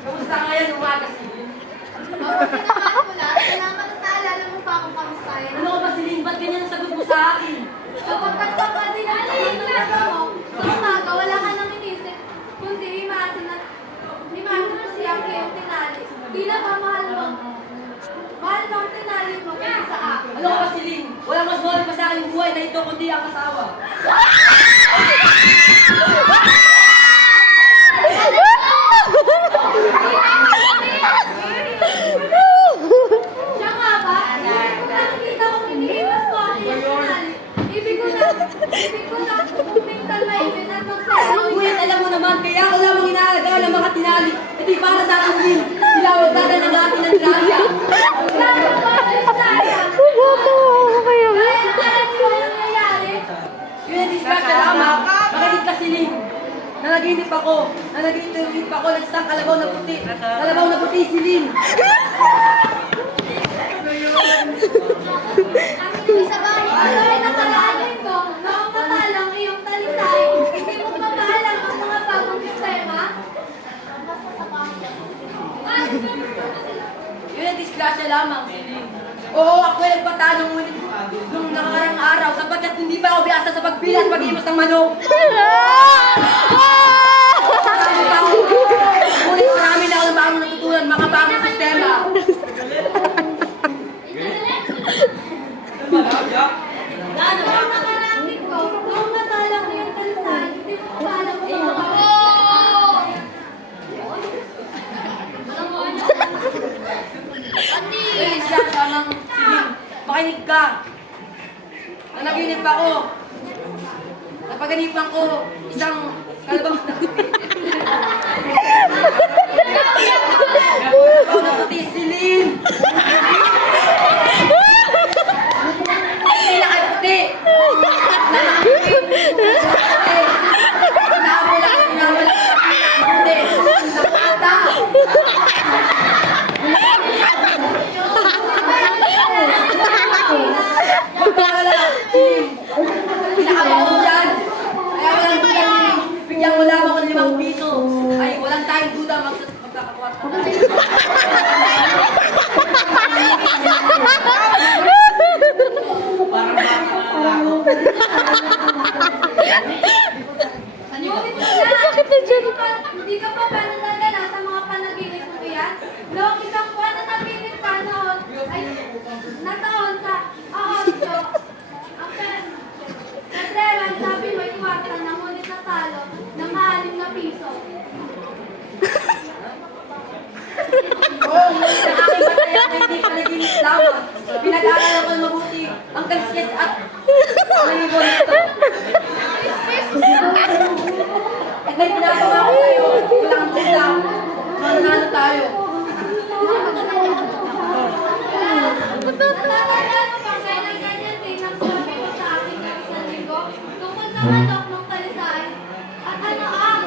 Kamusta ngayon umaga Silin? Salamat at naalala mo pa akong kamustahin. Ano ka ba Silin? Ba't ganyan ang sagot mo sa akin? Kapag dinalihin mo sa umaga, wala ka nang inisip, kundi himasin na siya kayong tinali. Bilang mahal mo. Mahal mo ang tinali mo kaysa sa akin. Ano ka ba Silin? Walang mas mahal pa sa akin buhay na ito kundi ang asawa. Siya nga ba? Nakikita kong iniiwas mo ang iyong tinali. Ibig ko na minsan maibig at magsaya. Ngunit alam mo naman, kaya ako lamang inaalagaan ang mga tinali. Hindi para sa akin din. Sila ang magdadala ng ating ng grasya. Lalo ba ang saya? Kaya alam mo yung nangyayari? Yun ang disgrasya lamang. Makinig ka Silin. Nanaginip ako ng isang kalabaw na puti. Kalabaw na puti, Silin. Isa ba? Ano ay nakalagay ko? Noong matalang iyong talisay, hindi mo pa maalam ang mga bagong sistema? Yun ang disgrasya lamang, Silin. Oo, ako ay nagpatanong ngunit nung nakakarang araw sapagkat hindi pa ako biyasa sa pagpila at pag-imas ng manok. Ngunit marami na ako ng bagong natutunan, mga bagong sistema. Noong nakalagay ko, noong matalang iyong talisay, hindi mo pa maalam ang mga bagong Yun ang disgrasya lamang, Silin. Makinig ka. Nanaginip ako. Napaganipan ko isang kalabaw na puti. Kalabaw na puti, Silin. Hindi na kayo puti. Pinawala. Puti. Nakata. Magpapala, Silin. Pinakabaw ko dyan. Kaya walang duda, Silin. Bigyan mo lamang ng 5 piso. Ay, walang tayong duda. lamang. Pinag-aaralan ko ng mabuti ang kaliskis at nangibon ito. At may pinapagawa ko sa'yo, walang tulang, mananalo tayo. Natatandaan mo ba kailan ganyan din ang sabi mo sa akin ng isang linggo tungkol sa manok ng talisay at ano ang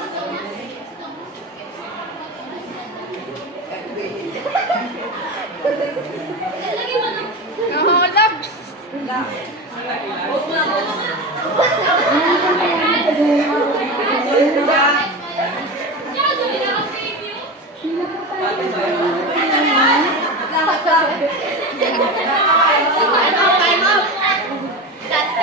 lagi mo ng Boss mo na, boss. Lahat ka.